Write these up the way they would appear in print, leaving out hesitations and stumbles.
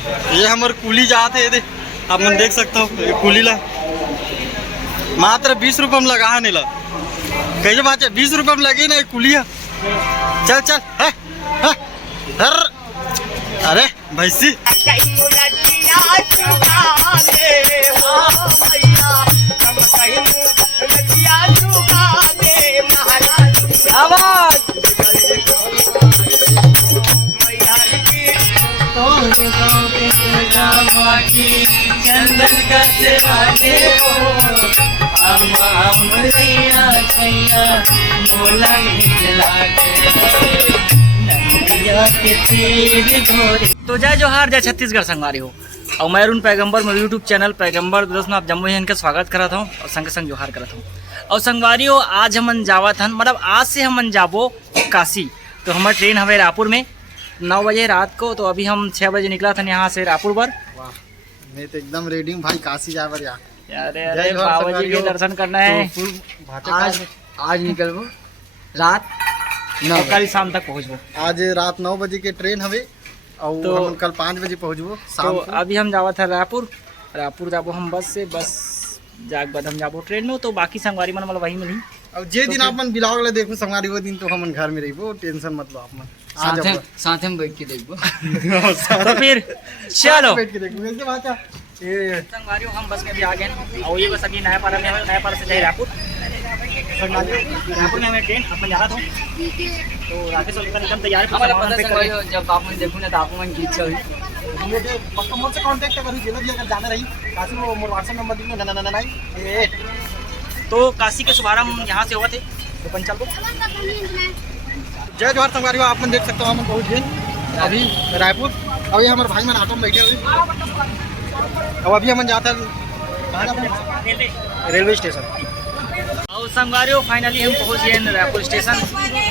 ये हमारे कुली जाते है, आप मन देख सकते हो। कुली ला मात्र 20 रुपये में लगा नहीं ला, कैसे बात है, 20 रुपये में लगी ना कुलिया। चल चल है, अरे भैंसी तो जय जोहार, जय छत्तीसगढ़ संगवारी हो। और मैं अरुण पैगंबर, मेरे यूट्यूब चैनल पैगंबर दोस्तों आप जम्मू इनका स्वागत करता हूँ और संग संग जोहार करता हूँ। और संगवारी हो, आज हमन जावत हन, मतलब आज से हमन जाबो काशी। तो हमारा ट्रेन हवे रायपुर में 9 बजे रात को। तो अभी हम 6 बजे निकला था यहाँ से रायपुर पर। मैं तो एकदम रेडी हूँ भाई, काशी जा पर अरे बाबा जी के दर्शन करना है। आज निकलबो रात 9 कल शाम तक पहुँचबो। आज रात 9 बजे के ट्रेन हवे और तो हम कल 5 बजे पहुँचबो शाम तो को। अभी हम जावा था रायपुर जाबो हम बस से, बस जाके बाद हम जाबो ट्रेन में। तो बाकी संगवारी मन मतलब वही मिली। अब जे दिन आप मन बिलाव ले देखो संगवारी, वो दिन तो हम घर में रहिबो, टेंशन मत लो आप मन। साथ में बैठ के देखबो। तो फिर चलो बैठ के देखो कैसे बात है। ये संगवारी हम बस में भी आ गए और ये बस अभी नयापारा में है, नयापारा से जाए रायपुर में हमें ट्रेन अपन जा रहा था। तो राकेश और निकल तैयार है। जब आप देखो ना तो आप मन की इच्छा हुई मुझे पक्का मोर से कांटेक्ट करी, जेला भी अगर जाना रही काशी में मोर व्हाट्सएप नंबर दिखो ना नहीं। तो काशी के शुभारंभ यहाँ से हुआ थे। तो पंचल को जय जोहार संगवारी हो, आप मन देख सकते हो हम पहुँच गए अभी रायपुर। और ये हमारे भाई मन ऑटो में बैठे हुए। अब अभी हम जाते हैं रेलवे स्टेशन। और संगवारी फाइनली हम पहुँच गए रायपुर स्टेशन।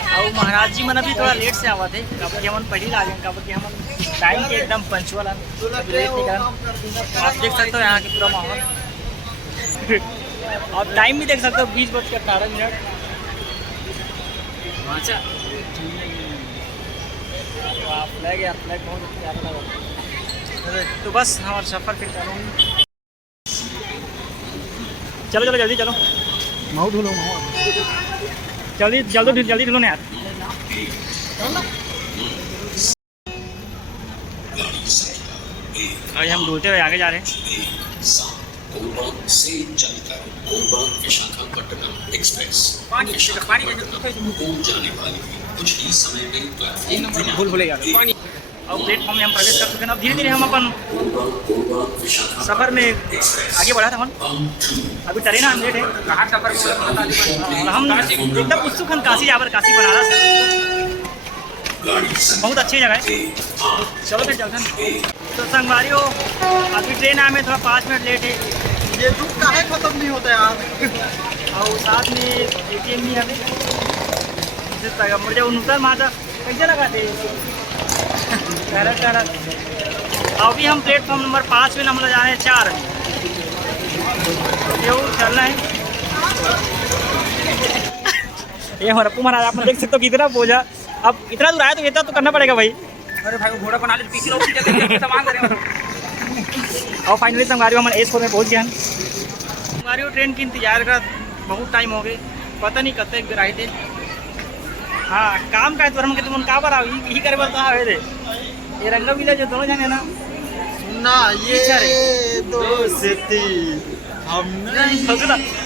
और महाराज जी मन अभी थोड़ा लेट से आवा थे, काबर हम पहले आ गए, काबर हम टाइम के एकदम पंचुअल है। आप देख सकते हो यहाँ के पूरा माहौल। और टाइम भी देख सकते हो 20:18। अच्छा फ्लैग यार, फ्लैग बहुत प्यारा लगा। तो बस हमारा सफ़र फिर करूँगी। चलो चलो जल्दी चलो, माहौल ढूंढो जल्दी ढूंढो ना यार। अभी हम ढूंढते हुए आगे जा रहे हैं। कोलबाग से चलकर कोलबाग विशाखापट्टनम एक्सप्रेस जाने वाली कुछ ही समय में प्लेटफॉर्म भूल पानी और प्लेटफॉर्म में हम प्रवेश कर चुके हैं। अब धीरे धीरे हम अपन सफ़र में आगे बढ़ा था। हम अभी ट्रेन हम लेट है। कहाँ सफ़र हम एकदम उत्सुक हैं काशी जाकर, काशी बनारस बहुत अच्छी जगह है। चलो फिर चलते हैं। तो संगवारी हो, अभी ट्रेन आए में थोड़ा 5 मिनट लेट है। ये दुख काहे खत्म नहीं होता यार। और साथ में ATM भी हमें मुझे उनका माता कैसे लगाते अभी हम प्लेटफॉर्म नंबर 5 में हम जा रहे हैं 4 चलना है। ये हमारा महाराज आप देख सकते हो कितना बोझा। अब इतना दूर आया तो इतना तो करना पड़ेगा भाई। अरे भाई घोड़ा बना ले पीछे और फाइनली संगवारी हम S4 में पहुँच गए हैं। संगवारी ट्रेन की इंतजार का बहुत टाइम हो गए, पता नहीं कब तक रहे थे। हाँ काम का तो हम के तुम का बार ही करे बार कहाँ थे ये रंगा मिला जो दोनों जाने ना सुनना ये दोस्ती हम नहीं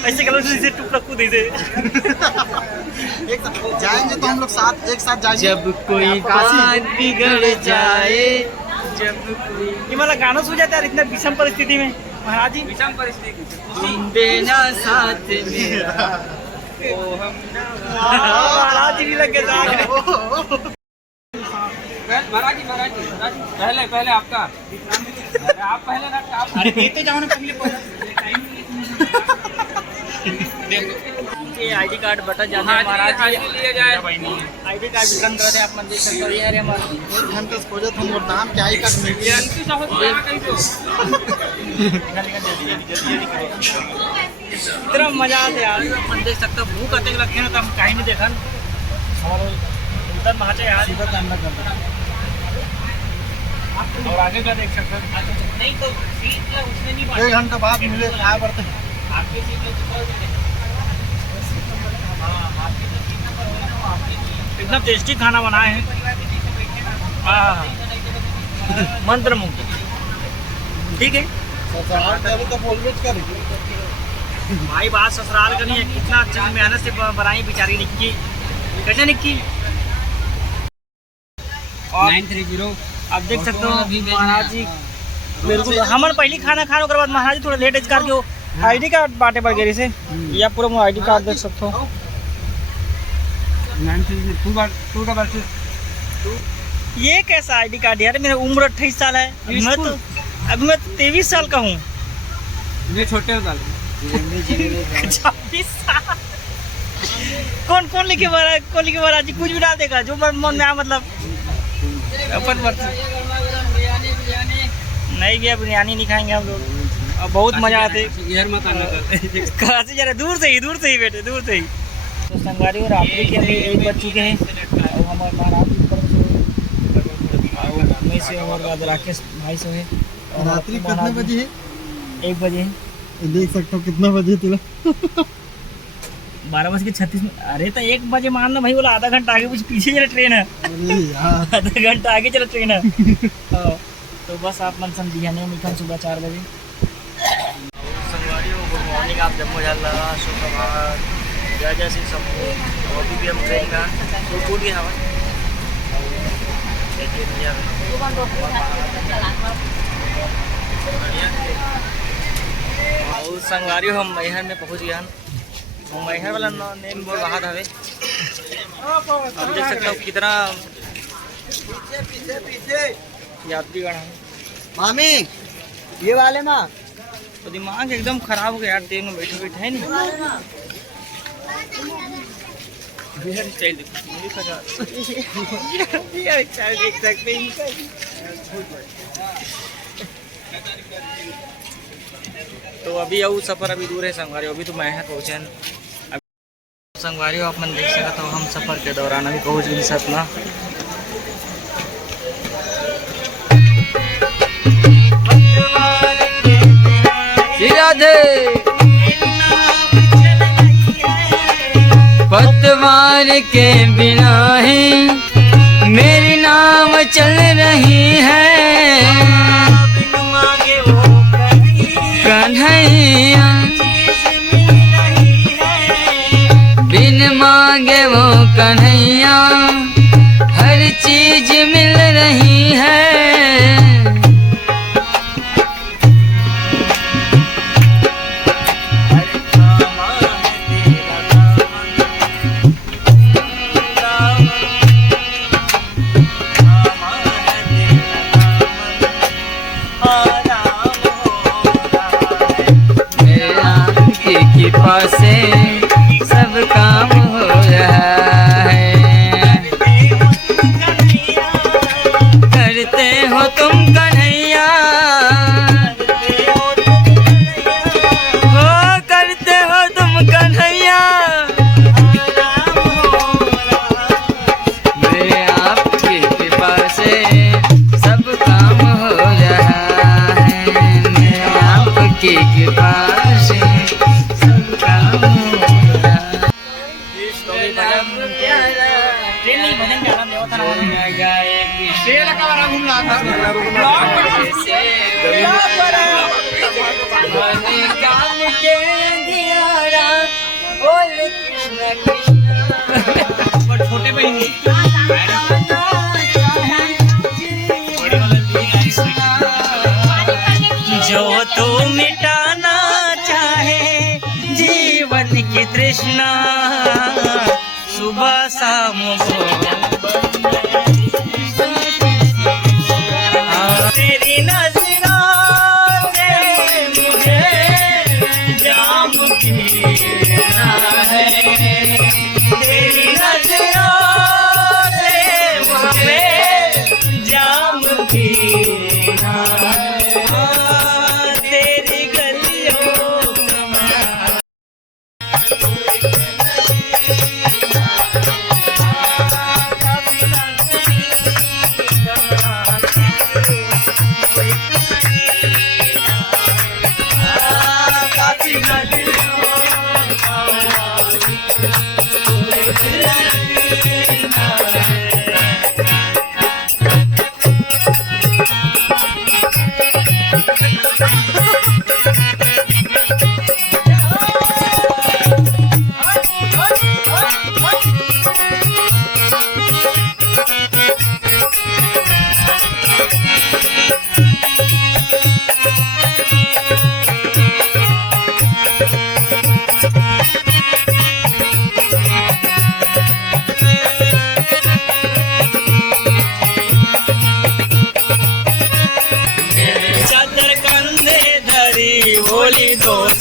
ऐसे कलर से टुकड़ा कूद दे जाएंगे तो हम लोग साथ एक साथ जाएंगे। जब कोई बात बिगड़ जाए, जब कोई ये मतलब गाना सो जाता है इतना विषम परिस्थिति में। महाराज जी विषम परिस्थिति तुम देना साथ मेरा ओ हम महाराज जी भी लग गए। महाराज जी पहले आपका आप पहले ना अरे देते जाओ ना पहले ये आईडी कार्ड बता जाने महाराज जी लिए जाए आईडी कार्ड वितरण करते आप मन देख सकते हो। ये हमारे हम तो खोजत हम और नाम क्या आई कार्ड मिल गया। इतना मजा आता यार, अपन देख सकते हो भूख अतक लगते हैं तो हम कहीं नहीं देखन और उधर महाचे यार इधर काम ना करना। और आगे का देख सकते हैं। नहीं तो सीट उसने नहीं 1 घंटा बाद मिले खाया पड़ते हैं। आपके सीट इतना टेस्टी खाना बनाए हैं, मंत्र मुग्ध। ठीक है भाई, बात ससुराल का नहीं है, कितना अच्छा मेहनत से बनाई बेचारी निक्की। कैसे निक्की? 930 आप देख सकते हो महाराज जी। बिल्कुल हमारे पहले खाना खाने के बाद महाराज जी थोड़ा लेट करके हो ID कार्ड बाटे पड़ गए से, या पूरा ID कार्ड देख सकते हो। ये कैसा ID कार्ड यार? मेरा उम्र 28 साल है, अभी मैं तो 23 साल का हूँ। ये छोटे 26 साल। कौन लिखे महाराज जी? कुछ भी डाल देगा जो मन में आया, मतलब अपन नहीं भैया, बिरयानी नहीं खाएंगे हम लोग। अब बहुत मजा आते कहाँ से जा रहे? दूर से ही बेटे, दूर से ही। तो संगवारी और आपके के अभी 1 बज चुके हैं और हमारे महाराज मैं से और राकेश भाई से है। रात्रि कितने बजे है? 1 बजे है। देख सकते हो कितना बजे तिला 12:36। अरे तो 1 बजे मानना भाई, बोला आधा घंटा आगे पीछे चला ट्रेन है। आधा घंटा आगे चला ट्रेन है। तो बस आप मन समझिए नहीं निकल सुबह 4 बजे। संगवारी गुड मॉर्निंग, आप जम्मू झाला सुप्रभात, जय श्री शंभू। अभी भी हम ट्रेन का तो कूद गया हवा। और संगवारी हम मैहर में पहुंच गया। मैहर वाला नेम बोल रहा था। अब देख सकते हो कितना यात्रीगण है। मामी ये वाले ना तो दिमाग एकदम खराब हो गया यार, ट्रेन में बैठे है नहीं। देख सकते हैं। तो अभी वो सफ़र अभी दूर है संगवारी, अभी तो मैहर पहुँचे हैं। संगवारी आप मन देख सकते हो, हम सफ़र के दौरान अभी पहुँच गए सतना। राधे पतवार के बिना ही मेरी नाम चल रही है। कन्हैया बिन मांगे वो कन्हैया हर चीज मिल रही है। से सब काम हो रहा है। करते हो तुम कन्हैया, हो करते हो तुम कन्हैया। मेरे आपकी कृपा से सब काम हो रहा है। मेरे आपकी कृपा से छोटे बहनी जो तू मिटाना चाहे जीवन की तृष्णा, सुबह शाम तेरी नजरों से मुझे जाम पीना है। तेरी नजरों से मुझे जाम पीना है। तेरी गलियों का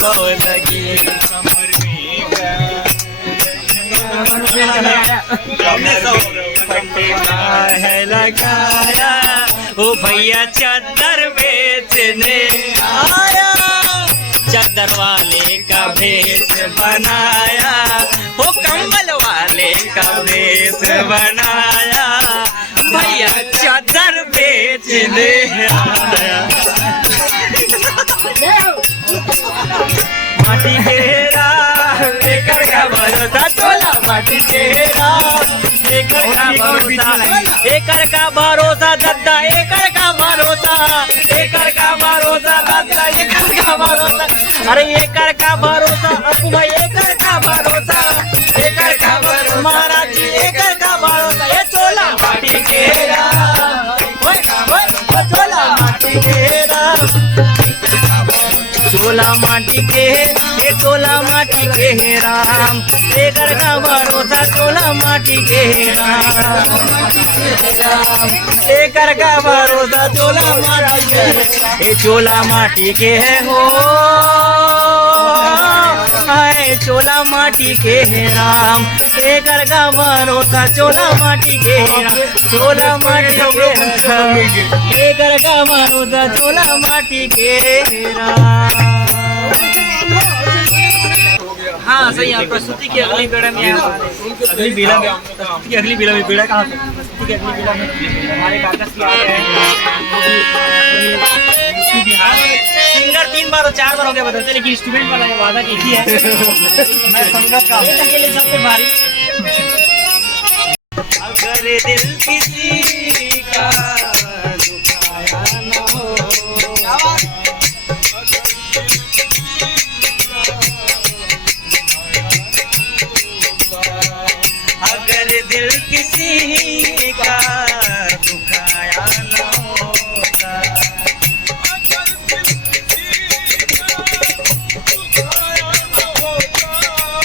को लगी कमर में है लगाया ओ भैया चादर बेचने आया चादर वाले का भेष बनाया वो कंबल वाले का भेष बनाया भैया चादर बेचने आया माटी घेरा लेकर का भरोसा चोला माटी घेरा लेकर का भरोसा एकर का भरोसा दद्दा एकर का भरोसा एकर का भरोसा दद्दा एकर का भरोसा अरे एकर का भरोसा अपू भाई एकर का भरोसा महाराज जी एकर का भरोसा ये चोला माटी घेरा चोला माटी घेरा चोला माटी के ये चोला माटी के राम एकर का भरोसा चोला माटी के राम एकर का भरोसा चोला माटी के ये चोला माटी के हो हाय चोला माटी के राम एकर का भरोसा चोला माटी के राम चोला माटी के राम एकर का भरोसा चोला माटी के राम। हाँ सही है। प्रस्तुति की अगली बेड़ा में अगली बेड़ा में प्रस्तुति की अगली बेड़ा में बेड़ा कहाँ पे प्रस्तुति की अगली बेड़ा में हमारे कागज की आ गए हैं बिहार सिंगर 3 बार और 4 बार हो गया बदलते लेकिन इंस्ट्रूमेंट वाला ये वादा एक ही है मैं संगत का अकेले सब पे भारी अगर दिल किसी का दुखाया न हो अगर दिल किसी का दुखाया न होता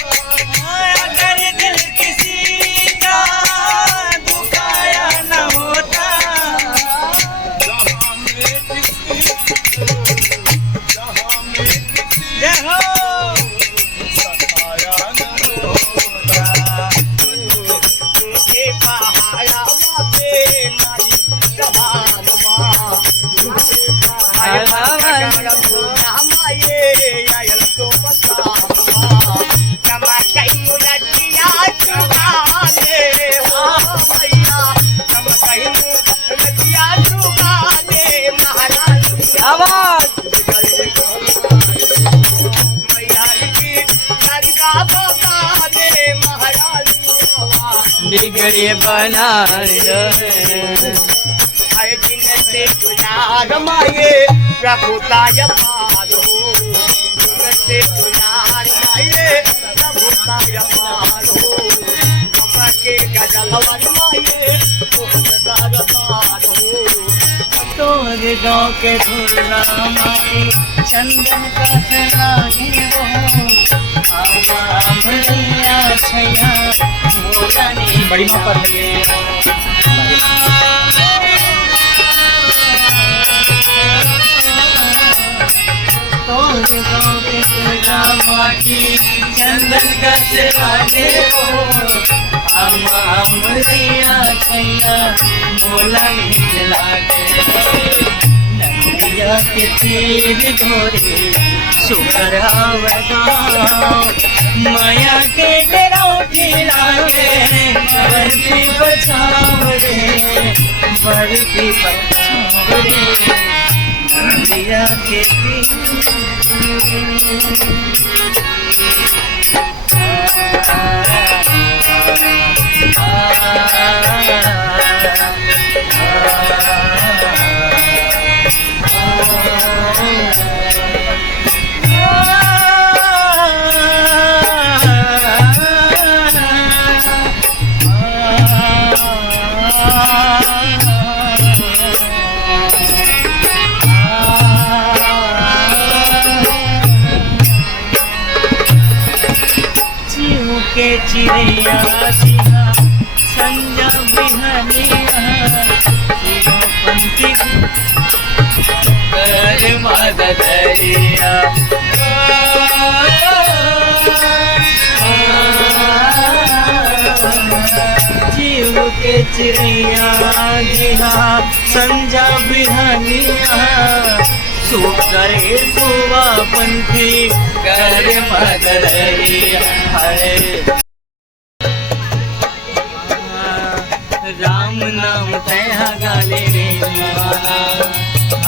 अगर दिल किसी का दुखाया न होता जय हो बिगड़े बना रमाए प्रभुताय पालो से माये प्रभुताय पालो के गजल वरमाए तोर गाँव के धुला माई चंदन का लागे वो बड़ी माँ पर लगे चंदन का लागे मोला नदिया के तीर गोरे शुकर माया के डराओ खिलावे बर्फी बचाओ रे बर्फी बचाओ रे नदिया के चिड़ैया संजा बिहनिया पंखी कर मदरिया के चिड़िया जिहा संजा बिहनिया सो करे सुवा पंथी कर मदरिया है राम नाम तया गाले रे दीवाना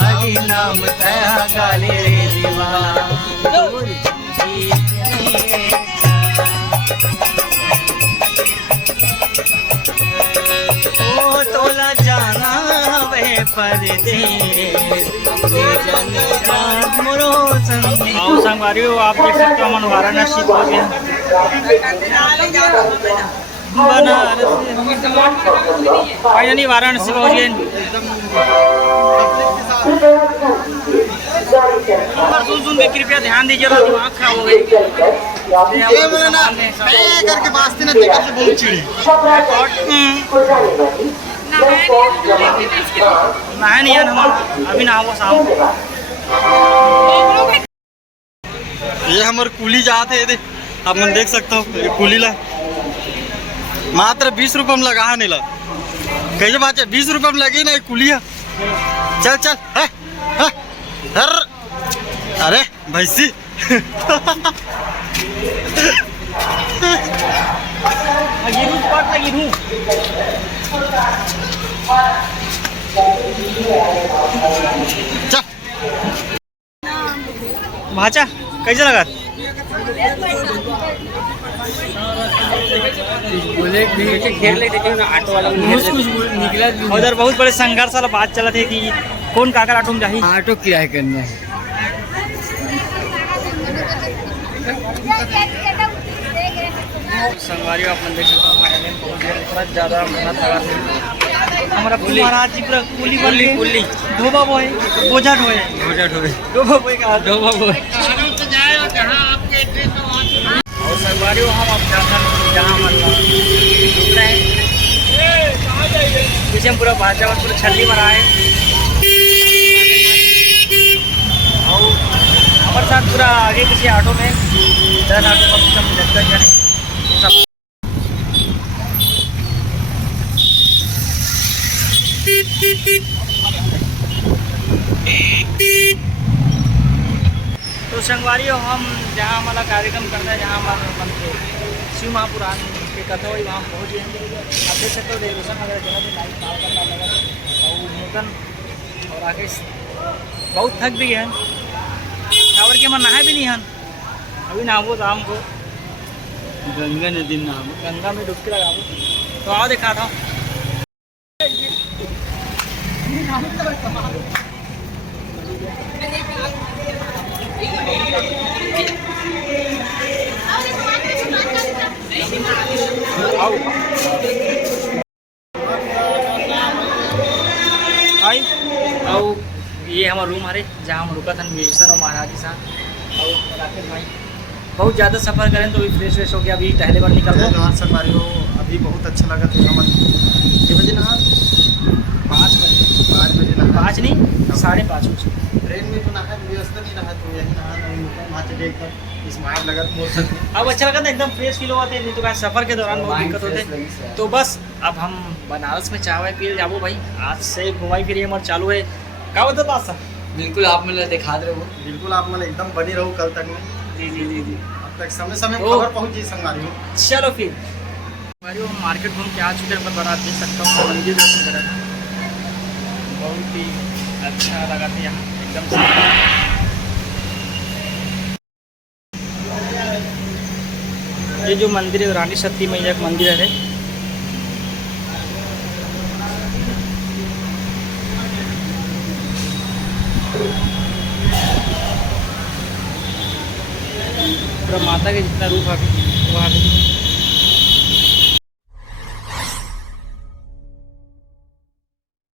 हरि नाम तया गाले रे दीवाना ओ तोला जाना वे परदेस मोरो संगवारी हो आप देख सकते हो मन वाराणसी पहुंच गए बनारस फाइनली वाराणसी पहुंच गए सुन सुन के कृपया ध्यान दीजिए दिमाग खराब हो गई ये मैंने ना करके वास्ते ना देखा से बहुत चिड़ी नहा नहीं हम अभी नहाओ शाम ये हमारे कुली जाते हैं आप मन देख सकते हो ये कुली ला मात्र 20 रुपये में लगा नहीं ला कैसे बात है 20 रुपये में लगी ना ये कुलिया चल चल है हर अरे भैंसी चल भाचा कैसे लगा उधर बहुत बड़े संघर्ष वाला बात चला थे कि कौन काकर ऑटो में जाही ऑटो किराया करना है संगवारी आप देख सकते हो बहुत ज़्यादा मेहनत लगा हमारा महाराज जी पूरा कुली बल्ली कुली ढोबा बोए बोझा ढोए ढोबा बोए का ढोबा बोए और संगवारी हम अब जहाँ पीछे हम पूरा भाषा और पूरा छल्ली बना है और हमारे साथ पूरा आगे किसी ऑटो में 10 ऑटो कम से कम लगता जाने सब तो संगवारी हम जहाँ हमारा कार्यक्रम करता है जहाँ हमारा मंदिर शिव महापुराण के कथा हुई वहाँ पहुँच गए आप देख सकते हो डेकोरेशन वगैरह जगह पे लाइट पार करना लगा और नूतन और आगे बहुत थक भी है टावर के मन नहाए भी नहीं हन अभी नहाबो शाम को गंगा नदी में नहाबो गंगा में डुबकी लगाबो तो आओ दिखा था आई और ये हमारा रूम हरे जहाँ हम रुका था म्यूजिशन और महाराज जी साहब और राकेश भाई बहुत ज़्यादा सफ़र करें तो भी फ्रेश फ्रेश हो गया अभी टहले बार निकल रहे जवाहर संगवारी हो अभी बहुत अच्छा लगा था हमारे कितने बजे नहा 5 बजे 5 बजे नहा 5 नहीं 5:30 बजे ट्रेन में तो नहा व्यवस्था नहीं रहा तो यही नहा नहीं वहाँ चले एकदम स्मार्ट लगा तो बोल सकते अब अच्छा लगा था एकदम फ्रेश फील हुआ थे नहीं तो सफ़र के दौरान बहुत दिक्कत होते तो बस अब हम बनारस में चाय वाय पी जाबो भाई आज से घुमाई फिर हमारे चालू है क्या होता बात सर बिल्कुल आप मिले दिखा दे वो बिल्कुल आप मैंने एकदम बनी रहो कल तक में जी जी जी जी अब तक समय समय ओ। खबर पहुँच जी संगवारी हो चलो फिर हमारी हम मार्केट घूम के आ चुके हैं बड़ा देख सकता हूँ मंदिर दर्शन करा था बहुत ही अच्छा लगा था यहाँ एकदम से ये जो मंदिर है रानी सती मैया का मंदिर है पूरा माता के जितना रूप है वहाँ